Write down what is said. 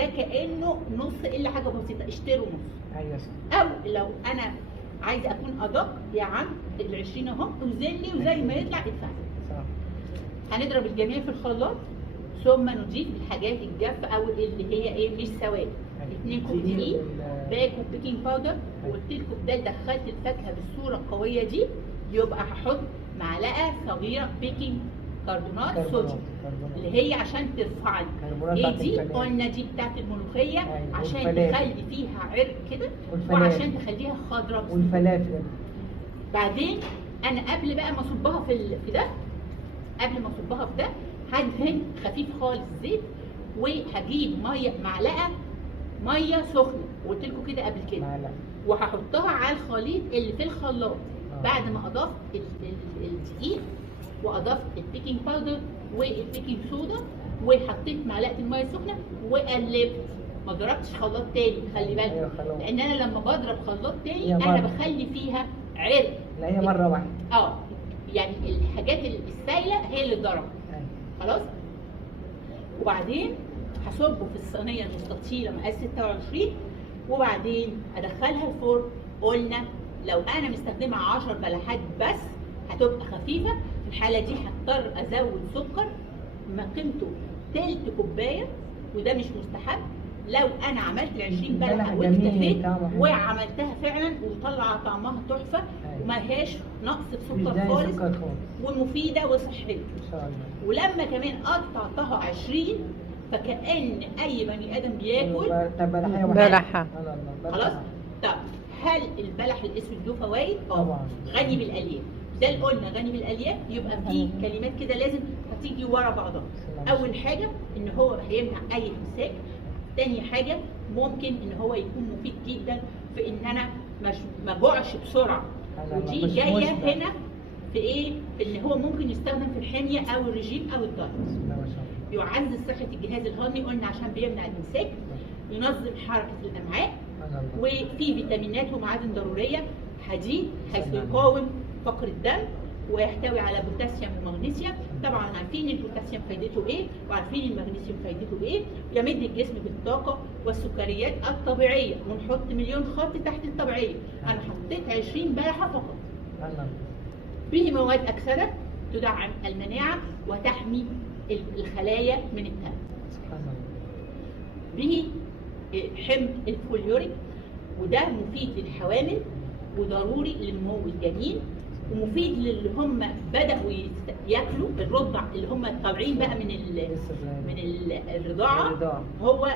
ده كانه نص الا حاجه بسيطه، اشتروا نص. ايوه صح. او لو انا عايزه اكون ادق يا عم ال 20 اهو اوزن لي وزي ما يطلع ادفع. صح. هنضرب الجميع في الخلاط ثم نضيف الحاجات الجافه او اللي هي ايه مش سوائل. 2 كوب دقيق، باكو بيكنج باودر، وقلت لكم ده دخلت الفاكهه بالصوره القويه دي، يبقى هحط معلقه صغيره بيكنج كربونات صوديوم اللي هي عشان ترفع لي. ايه دي؟ قلنا دي بتاعت الملوخيه عشان تخلي فيها عرق كده وعشان تخليها خضراء. والفلافل. بعدين انا قبل بقى ما اصبها في ده، قبل ما اصبها في ده هدهن خفيف خالص زيت، وهجيب ميه معلقه ميه سخنه وقلت لكم كده قبل كده معلقه، وهحطها على الخليط اللي في الخلاط بعد ما اضفت الدقيق واضفت البيكنج باودر والبيكنج صودا وحطيت معلقه الميه السخنه وقلبت. ما ضربتش خلاط تاني، خلي بالك، لان انا لما بضرب خلاط تاني انا بخلي فيها عرق. لا هي مره واحده. يعني الحاجات السايله هي اللي اتضربت. خلاص. وبعدين هصبه في الصينيه المستطيله مقاس 26 وبعدين ادخلها الفرن. قلنا لو انا مستخدمه 10 بلحات بس هتبقى خفيفه، في الحاله دي هضطر ازود سكر ما قيمته تلت كوبايه وده مش مستحب. لو انا عملت ال 20 بلحه واكتفيت وعملتها فعلا وطلع طعمها تحفه وما هياش نقص بسكر خالص ومفيده وصحيه ان شاء الله. ولما كمان قطعتها 20 فكأن اي بني ادم بياكل بلحه. خلاص. طب هل البلح الاسود له فوائد؟ غني بالالياف. ده اللي قلنا غني بالالياف، يبقى في كلمات كده لازم هتيجي ورا بعضها. اول حاجه ان هو هيمنع اي امساك. تاني حاجه ممكن ان هو يكون مفيد جدا في ان انا ما جوعش بسرعه، ودي جايه هنا في ايه؟ في ان هو ممكن يستخدم في الحميه او الرجيم او الدايت. يعزز صحه الجهاز الهضمي قلنا عشان بيمنع الامساك، ينظم حركه الامعاء، وفي فيتامينات ومعادن ضروريه، حديد حيث يقاوم فقر الدم، ويحتوي على بوتاسيوم ومغنيسيوم. طبعا عارفين البوتاسيوم فايدته ايه وعارفين المغنيسيوم فايدته ايه. يمد الجسم بالطاقه والسكريات الطبيعيه، ونحط مليون خط تحت الطبيعيه. انا حطيت 20 بلحه فقط. به مواد اكسده تدعم المناعه وتحمي الخلايا من التلف. به حمض الفوليوريك وده مفيد للحوامل وضروري لنمو الجنين، ومفيد للي هم بدأوا ياكلوا الرضع اللي هم طالعين بقى من الرضاعه. هو